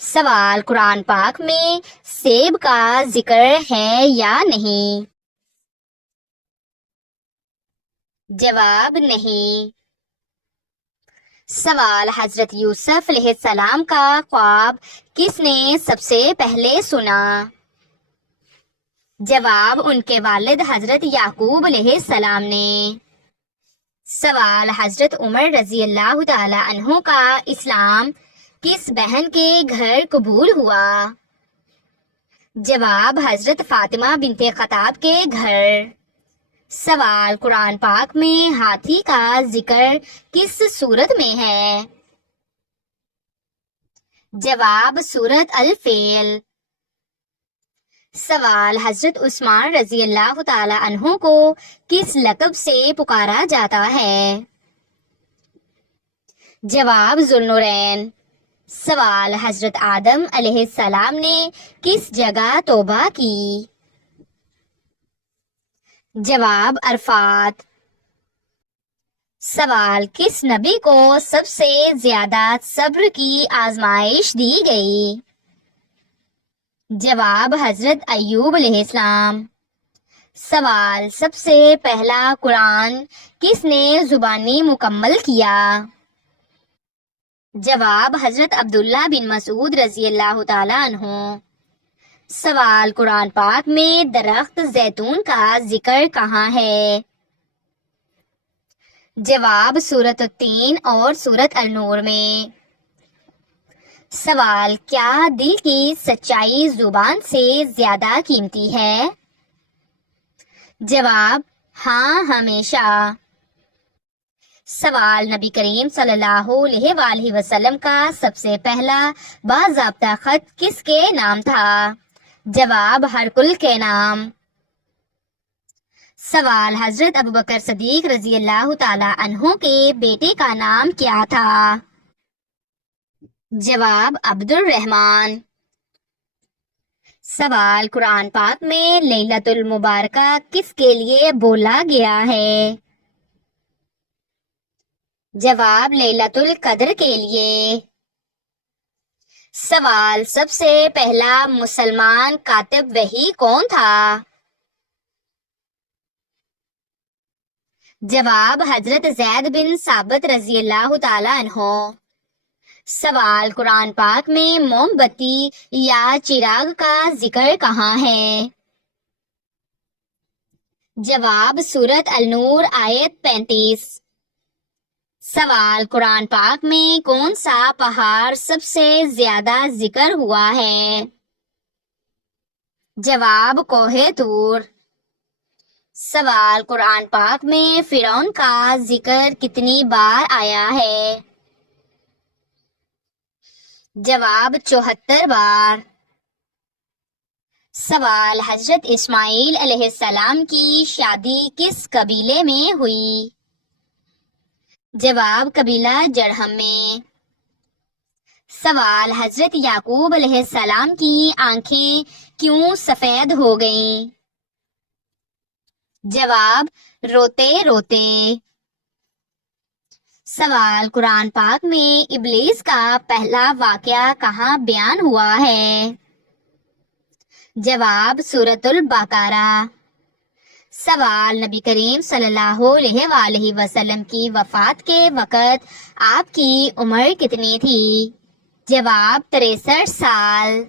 سوال، قرآن پاک میں سیب کا ذکر ہے یا نہیں؟ جواب نہیں۔ سوال، حضرت یوسف علیہ السلام کا خواب کس نے سب سے پہلے سنا؟ جواب، ان کے والد حضرت یعقوب علیہ السلام نے۔ سوال، حضرت عمر رضی اللہ تعالی عنہ کا اسلام کس بہن کے گھر قبول ہوا؟ جواب، حضرت فاطمہ بنت خطاب کے گھر۔ سوال، قرآن پاک میں ہاتھی کا ذکر کس سورت میں ہے؟ جواب، سورت الفیل۔ سوال، حضرت عثمان رضی اللہ تعالی عنہ کو کس لقب سے پکارا جاتا ہے؟ جواب، ذوالنورین۔ سوال، حضرت آدم علیہ السلام نے کس جگہ توبہ کی؟ جواب، عرفات۔ سوال، کس نبی کو سب سے زیادہ صبر کی آزمائش دی گئی؟ جواب، حضرت ایوب علیہ السلام۔ سوال، سب سے پہلا قرآن کس نے زبانی مکمل کیا؟ جواب، حضرت عبداللہ بن مسعود رضی اللہ تعالی عنہ۔ سوال، قرآن پاک میں درخت زیتون کا ذکر کہاں ہے؟ جواب، سورۃ التین اور سورۃ النور میں۔ سوال، کیا دل کی سچائی زبان سے زیادہ قیمتی ہے؟ جواب، ہاں، ہمیشہ۔ سوال، نبی کریم صلی اللہ علیہ وآلہ وسلم کا سب سے پہلا باضابطہ خط کس کے نام تھا؟ جواب، ہرقل کے نام۔ سوال، حضرت ابوبکر صدیق رضی اللہ تعالی عنہ کے بیٹے کا نام کیا تھا؟ جواب، عبد الرحمن۔ سوال، قرآن پاک میں لیلۃ المبارکہ کس کے لیے بولا گیا ہے؟ جواب، لیلۃ القدر کے لیے۔ سوال، سب سے پہلا مسلمان کاتب وحی کون تھا؟ جواب، حضرت زید بن ثابت رضی اللہ تعالی عنہ۔ سوال، قرآن پاک میں موم بتی یا چراغ کا ذکر کہاں ہے؟ جواب، سورۃ النور آیت 35۔ سوال، قرآن پاک میں کون سا پہاڑ سب سے زیادہ ذکر ہوا ہے؟ جواب، کوہ طور۔ سوال، قرآن پاک میں فرعون کا ذکر کتنی بار آیا ہے؟ جواب، 74 بار۔ سوال، حضرت اسماعیل علیہ السلام کی شادی کس قبیلے میں ہوئی؟ جواب، قبیلہ جرہم میں۔ سوال، حضرت یعقوب علیہ السلام کی آنکھیں کیوں سفید ہو گئیں؟ جواب، روتے روتے۔ سوال، قرآن پاک میں ابلیس کا پہلا واقعہ کہاں بیان ہوا ہے؟ جواب، سورۃ البقرہ۔ سوال، نبی کریم صلی اللہ علیہ وآلہ وسلم کی وفات کے وقت آپ کی عمر کتنی تھی؟ جواب، 63 سال۔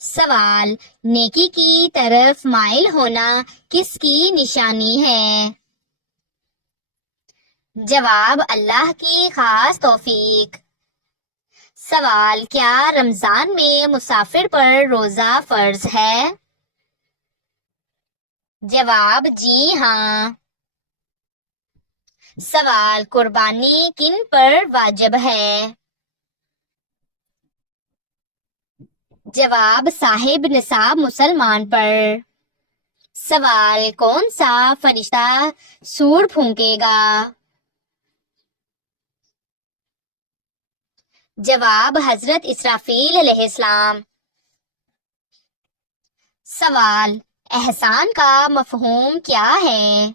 سوال، نیکی کی طرف مائل ہونا کس کی نشانی ہے؟ جواب، اللہ کی خاص توفیق۔ سوال، کیا رمضان میں مسافر پر روزہ فرض ہے؟ جواب، جی ہاں۔ سوال، قربانی کن پر واجب ہے؟ جواب، صاحب نصاب مسلمان پر۔ سوال، کون سا فرشتہ سور پھونکے گا؟ جواب، حضرت اسرافیل علیہ السلام۔ سوال، احسان کا مفہوم کیا ہے؟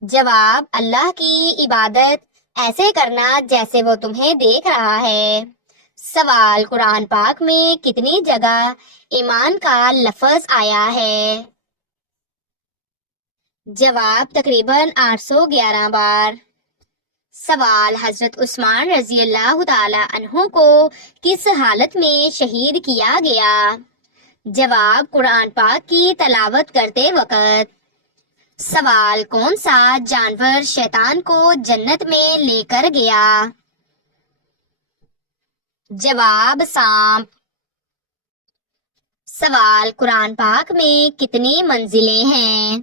جواب، اللہ کی عبادت ایسے کرنا جیسے وہ تمہیں دیکھ رہا ہے۔ سوال، قرآن پاک میں کتنی جگہ ایمان کا لفظ آیا ہے؟ جواب، تقریباً 811 بار۔ سوال، حضرت عثمان رضی اللہ تعالی عنہ کو کس حالت میں شہید کیا گیا؟ جواب، قرآن پاک کی تلاوت کرتے وقت۔ سوال، کون سا جانور شیطان کو جنت میں لے کر گیا؟ جواب، سانپ۔ سوال، قرآن پاک میں کتنی منزلیں ہیں؟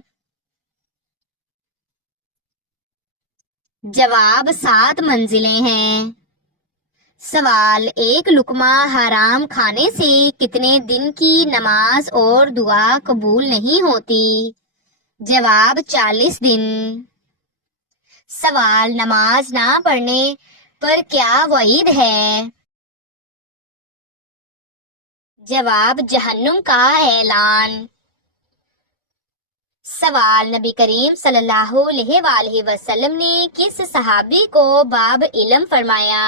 جواب، 7 منزلیں ہیں۔ سوال، ایک لقمہ حرام کھانے سے کتنے دن کی نماز اور دعا قبول نہیں ہوتی؟ جواب، 40 دن۔ سوال، نماز نہ پڑھنے پر کیا وعید ہے؟ جواب، جہنم کا اعلان۔ سوال، نبی کریم صلی اللہ علیہ وآلہ وسلم نے کس صحابی کو باب علم فرمایا؟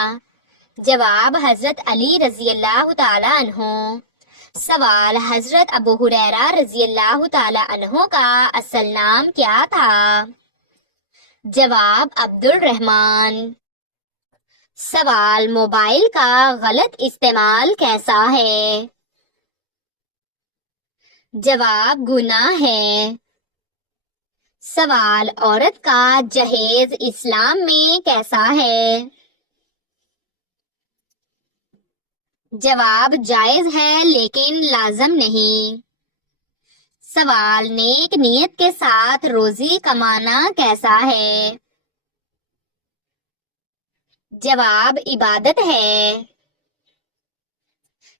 جواب، حضرت علی رضی اللہ تعالی عنہ۔ سوال، حضرت ابو ہریرہ رضی اللہ تعالی عنہ کا اصل نام کیا تھا؟ جواب، عبد الرحمن۔ سوال، موبائل کا غلط استعمال کیسا ہے؟ جواب، گناہ ہے۔ سوال، عورت کا جہیز اسلام میں کیسا ہے؟ جواب، جائز ہے لیکن لازم نہیں۔ سوال، نیک نیت کے ساتھ روزی کمانا کیسا ہے؟ جواب، عبادت ہے۔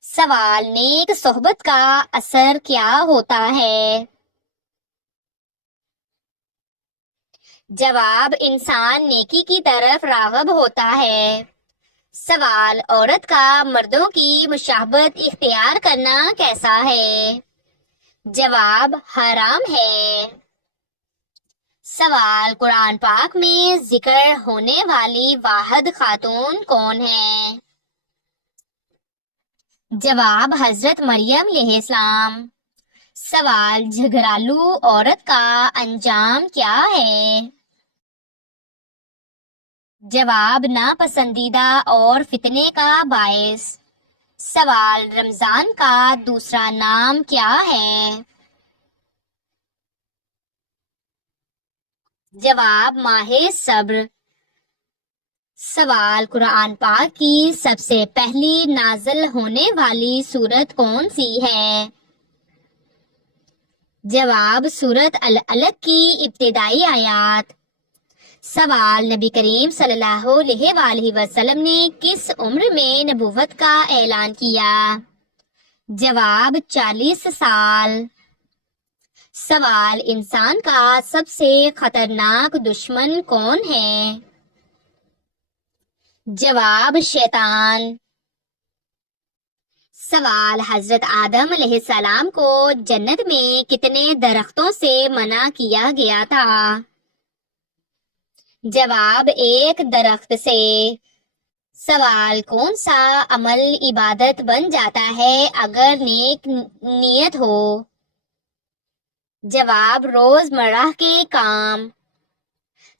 سوال، نیک صحبت کا اثر کیا ہوتا ہے؟ جواب، انسان نیکی کی طرف راغب ہوتا ہے۔ سوال، عورت کا مردوں کی مشابہت اختیار کرنا کیسا ہے؟ جواب، حرام ہے۔ سوال، قرآن پاک میں ذکر ہونے والی واحد خاتون کون ہے؟ جواب، حضرت مریم علیہ السلام۔ سوال، جھگڑالو عورت کا انجام کیا ہے؟ جواب، ناپسندیدہ اور فتنے کا باعث۔ سوال، رمضان کا دوسرا نام کیا ہے؟ جواب، ماہ صبر۔ سوال، قرآن پاک کی سب سے پہلی نازل ہونے والی سورت کون سی ہے؟ جواب، سورت العلق کی ابتدائی آیات۔ سوال، نبی کریم صلی اللہ علیہ وآلہ وسلم نے کس عمر میں نبوت کا اعلان کیا؟ جواب، 40 سال۔ سوال، انسان کا سب سے خطرناک دشمن کون ہے؟ جواب، شیطان۔ سوال، حضرت آدم علیہ السلام کو جنت میں کتنے درختوں سے منع کیا گیا تھا؟ جواب، 1 درخت سے۔ سوال، کون سا عمل عبادت بن جاتا ہے اگر نیک نیت ہو؟ جواب، روزمرہ کے کام۔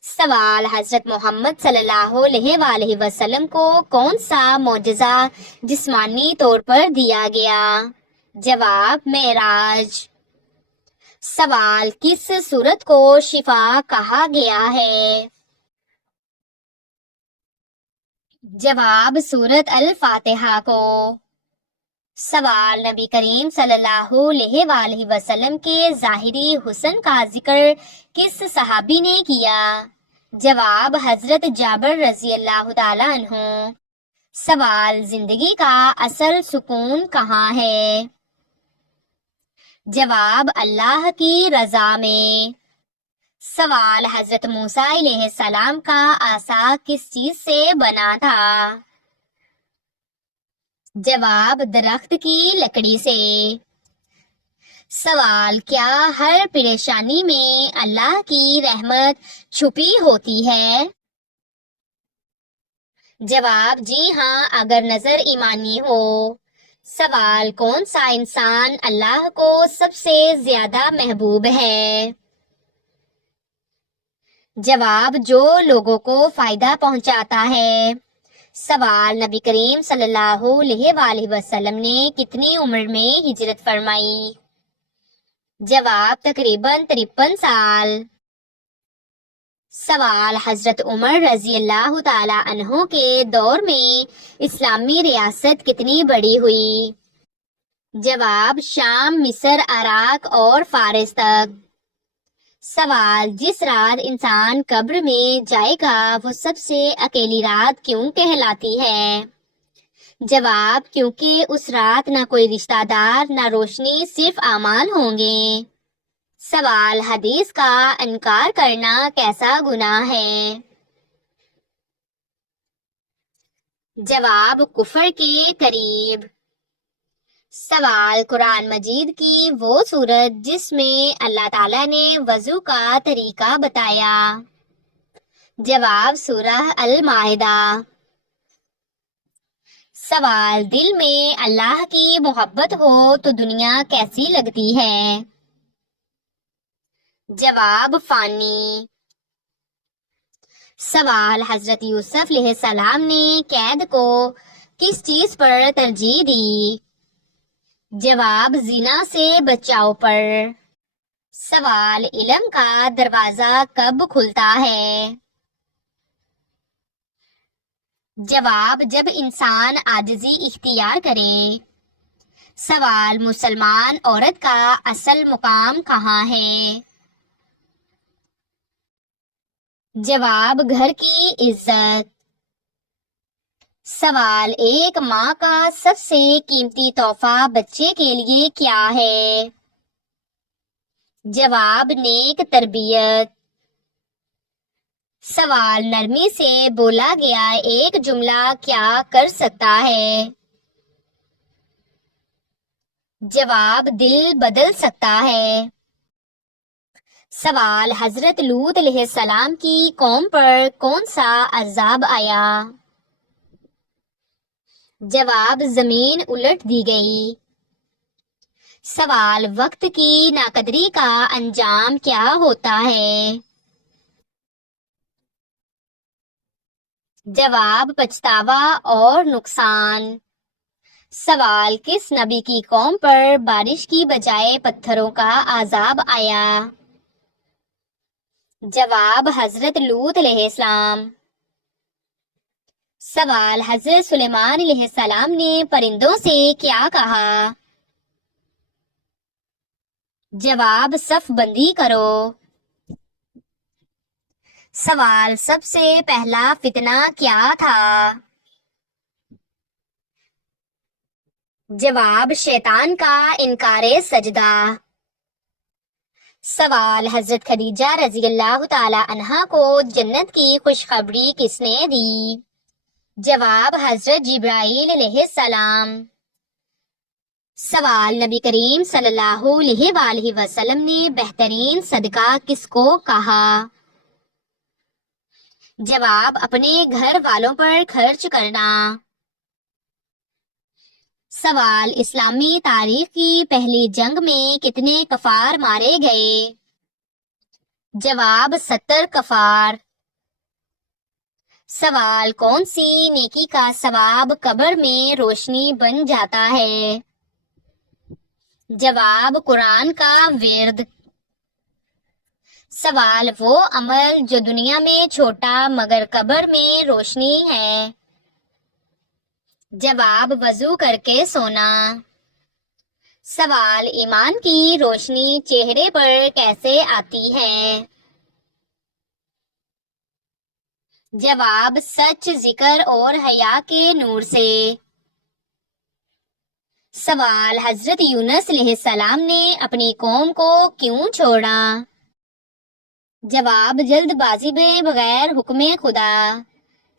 سوال، حضرت محمد صلی اللہ علیہ وآلہ وسلم کو کون سا معجزہ جسمانی طور پر دیا گیا؟ جواب، معراج۔ سوال، کس سورت کو شفا کہا گیا ہے؟ جواب، سورت الفاتحہ کو۔ سوال، نبی کریم صلی اللہ علیہ وآلہ وسلم کے ظاہری حسن کا ذکر کس صحابی نے کیا؟ جواب، حضرت جابر رضی اللہ تعالی عنہ۔ سوال، زندگی کا اصل سکون کہاں ہے؟ جواب، اللہ کی رضا میں۔ سوال، حضرت موسیٰ علیہ السلام کا عصا کس چیز سے بنا تھا؟ جواب، درخت کی لکڑی سے۔ سوال، کیا ہر پریشانی میں اللہ کی رحمت چھپی ہوتی ہے؟ جواب: جی ہاں، اگر نظر ایمانی ہو۔ سوال: کون سا انسان اللہ کو سب سے زیادہ محبوب ہے؟ جواب: جو لوگوں کو فائدہ پہنچاتا ہے۔ سوال: نبی کریم صلی اللہ علیہ وآلہ وسلم نے کتنی عمر میں ہجرت فرمائی؟ جواب: تقریباً 53 سال۔ سوال: حضرت عمر رضی اللہ تعالی عنہ کے دور میں اسلامی ریاست کتنی بڑی ہوئی؟ جواب: شام، مصر، عراق اور فارس تک۔ سوال: جس رات انسان قبر میں جائے گا وہ سب سے اکیلی رات کیوں کہلاتی ہے؟ جواب: کیونکہ اس رات نہ کوئی رشتہ دار نہ روشنی، صرف اعمال ہوں گے۔ سوال: حدیث کا انکار کرنا کیسا گناہ ہے؟ جواب: کفر کے قریب۔ سوال: قرآن مجید کی وہ سورت جس میں اللہ تعالیٰ نے وضو کا طریقہ بتایا؟ جواب: سورہ المائدہ۔ سوال: دل میں اللہ کی محبت ہو تو دنیا کیسی لگتی ہے؟ جواب: فانی۔ سوال: حضرت یوسف علیہ السلام نے قید کو کس چیز پر ترجیح دی؟ جواب: زنا سے بچاؤ پر۔ سوال: علم کا دروازہ کب کھلتا ہے؟ جواب: جب انسان عاجزی اختیار کرے۔ سوال: مسلمان عورت کا اصل مقام کہاں ہے؟ جواب: گھر کی عزت۔ سوال: ایک ماں کا سب سے قیمتی تحفہ بچے کے لیے کیا ہے؟ جواب: نیک تربیت۔ سوال: نرمی سے بولا گیا ایک جملہ کیا کر سکتا ہے؟ جواب: دل بدل سکتا ہے۔ سوال: حضرت لوط علیہ السلام کی قوم پر کون سا عذاب آیا؟ جواب: زمین الٹ دی گئی۔ سوال: وقت کی ناقدری کا انجام کیا ہوتا ہے؟ جواب: پچھتاوا اور نقصان۔ سوال: کس نبی کی قوم پر بارش کی بجائے پتھروں کا عذاب آیا؟ جواب: حضرت لوط علیہ السلام۔ سوال: حضرت سلیمان علیہ السلام نے پرندوں سے کیا کہا؟ جواب: صف بندی کرو۔ سوال: سب سے پہلا فتنہ کیا تھا؟ جواب: شیطان کا انکار سجدہ۔ سوال: حضرت خدیجہ رضی اللہ تعالی عنہا کو جنت کی خوشخبری کس نے دی؟ جواب: حضرت جبرائیل علیہ السلام۔ سوال: نبی کریم صلی اللہ علیہ وآلہ وسلم نے بہترین صدقہ کس کو کہا؟ جواب: اپنے گھر والوں پر خرچ کرنا۔ سوال: اسلامی تاریخ کی پہلی جنگ میں کتنے کفار مارے گئے؟ جواب: 70 کفار۔ سوال: کون سی نیکی کا ثواب قبر میں روشنی بن جاتا ہے؟ جواب: قرآن کا ورد۔ سوال: وہ عمل جو دنیا میں چھوٹا مگر قبر میں روشنی ہے؟ جواب: وضو کر کے سونا۔ سوال: ایمان کی روشنی چہرے پر کیسے آتی ہے؟ جواب: سچ، ذکر اور حیا کے نور سے۔ سوال: حضرت یونس علیہ السلام نے اپنی قوم کو کیوں چھوڑا؟ جواب: جلد بازی میں بغیر حکم خدا۔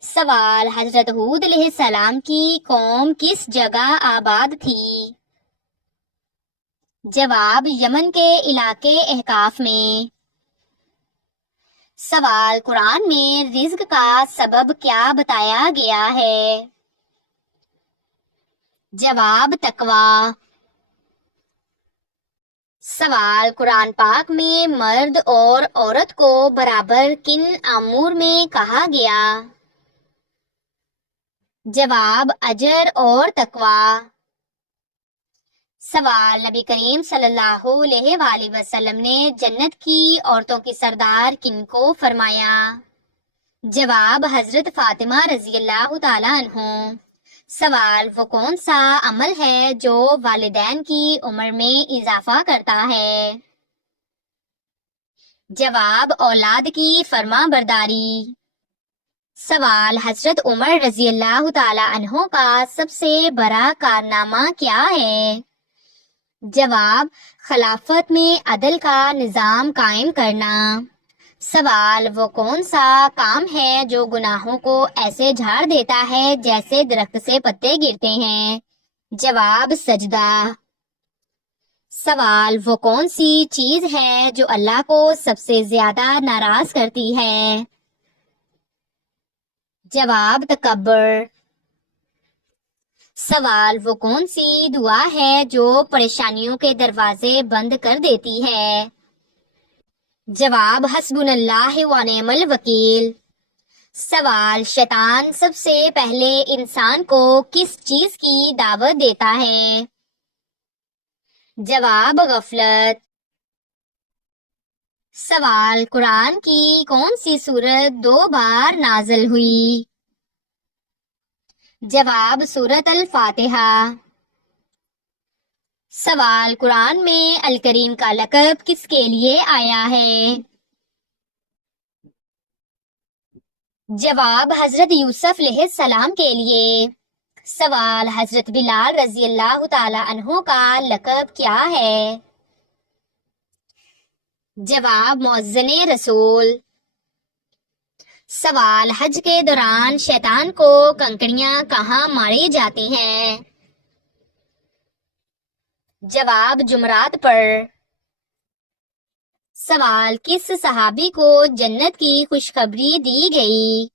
سوال: حضرت ہود علیہ السلام کی قوم کس جگہ آباد تھی؟ جواب: یمن کے علاقے احقاف میں۔ سوال، قرآن میں رزق کا سبب کیا بتایا گیا ہے؟ جواب، تقوی۔ سوال، قرآن پاک میں مرد اور عورت کو برابر کن امور میں کہا گیا؟ جواب، اجر اور تقوی۔ سوال، نبی کریم صلی اللہ علیہ وآلہ وسلم نے جنت کی عورتوں کی سردار کن کو فرمایا؟ جواب، حضرت فاطمہ رضی اللہ تعالیٰ عنہ۔ سوال، وہ کون سا عمل ہے جو والدین کی عمر میں اضافہ کرتا ہے؟ جواب، اولاد کی فرما برداری۔ سوال، حضرت عمر رضی اللہ تعالیٰ عنہ کا سب سے بڑا کارنامہ کیا ہے؟ جواب، خلافت میں عدل کا نظام قائم کرنا۔ سوال، وہ کون سا کام ہے جو گناہوں کو ایسے جھاڑ دیتا ہے جیسے درخت سے پتے گرتے ہیں؟ جواب، سجدہ۔ سوال، وہ کون سی چیز ہے جو اللہ کو سب سے زیادہ ناراض کرتی ہے؟ جواب، تکبر۔ سوال، وہ کون سی دعا ہے جو پریشانیوں کے دروازے بند کر دیتی ہے؟ جواب، حسبنا اللہ و نعم الوکیل۔ سوال، شیطان سب سے پہلے انسان کو کس چیز کی دعوت دیتا ہے؟ جواب، غفلت۔ سوال، قرآن کی کون سی سورت 2 بار نازل ہوئی؟ جواب، سورۃ الفاتحہ۔ سوال، قرآن میں الکریم کا لقب کس کے لیے آیا ہے؟ جواب، حضرت یوسف علیہ السلام کے لیے۔ سوال، حضرت بلال رضی اللہ تعالی عنہ کا لقب کیا ہے؟ جواب، مؤذن رسول۔ سوال، حج کے دوران شیطان کو کنکریاں کہاں ماری جاتی ہیں؟ جواب، جمرات پر۔ سوال، کس صحابی کو جنت کی خوشخبری دی گئی؟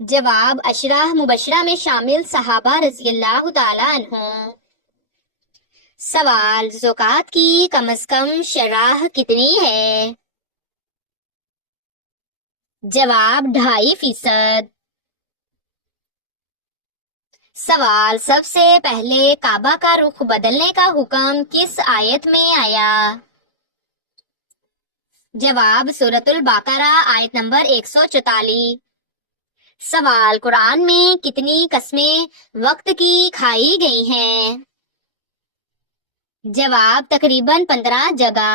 جواب، عشرہ مبشرہ میں شامل صحابہ رضی اللہ تعالی عنہ۔ سوال، زکوٰۃ کی کم از کم شرح کتنی ہے؟ جواب، 2.5%۔ سوال، سب سے پہلے کعبہ کا رخ بدلنے کا حکم کس آیت میں آیا؟ جواب، سورۃ البقرہ آیت نمبر 144۔ سوال، قرآن میں کتنی قسمیں وقت کی کھائی گئی ہیں؟ جواب، تقریباً 15 جگہ۔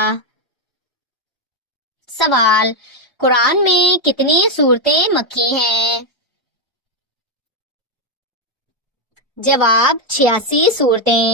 سوال، قرآن میں کتنی سورتیں مکی ہیں؟ جواب، 86 سورتیں۔